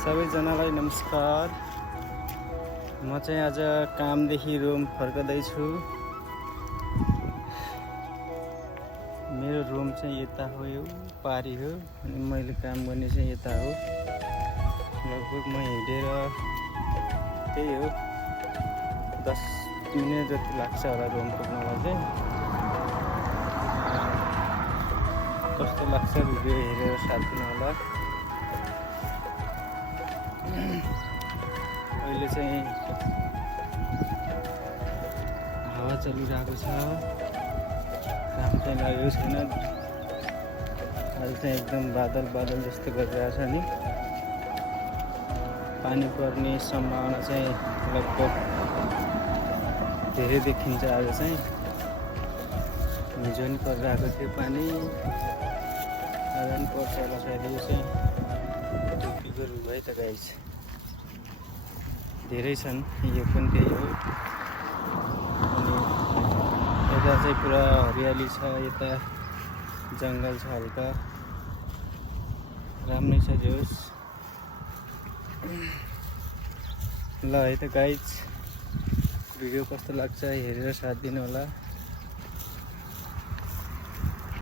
सबैजनालाई नमस्कार। म चाहिँ आज कामदेखि रुम फर्कदैछु। मेरो रुम चाहिँ यता हो, यो पारी हो, अनि मैले काम गर्ने चाहिँ यता हो। लगभग म हिँडेर त्यही हो 10 मिनट जति लाग्छ होला रुम पुग्नलाई चाहिँ। कस्तो लाग्छ भिडियो हेरेर साथ दिनु होला। अहिले चाहिँ हावा चलिरहेको छ, घाम चाहिँ लागेको छैन। अहिले चाहिँ एकदम बादल जस्तो गरिरहेछ नि। पानी पर्ने सम्भावना चाहिँ लगभग धेरै देखिन्छ। आज चाहिँ हिजो नि परिरहेको थियो पानी, आज नि पर्छ होला सायद। यो चाहिँ टोपीको रुख है त गाइस, धेरै छन्। यो पनि त्यही हो। अनि यता चाहिँ पुरा हरियाली छ, यता जङ्गल छ हल्का, राम्रै छ जोस। ल है त गाइस, भिडियो कस्तो लाग्छ हेरेर साथ दिनु होला।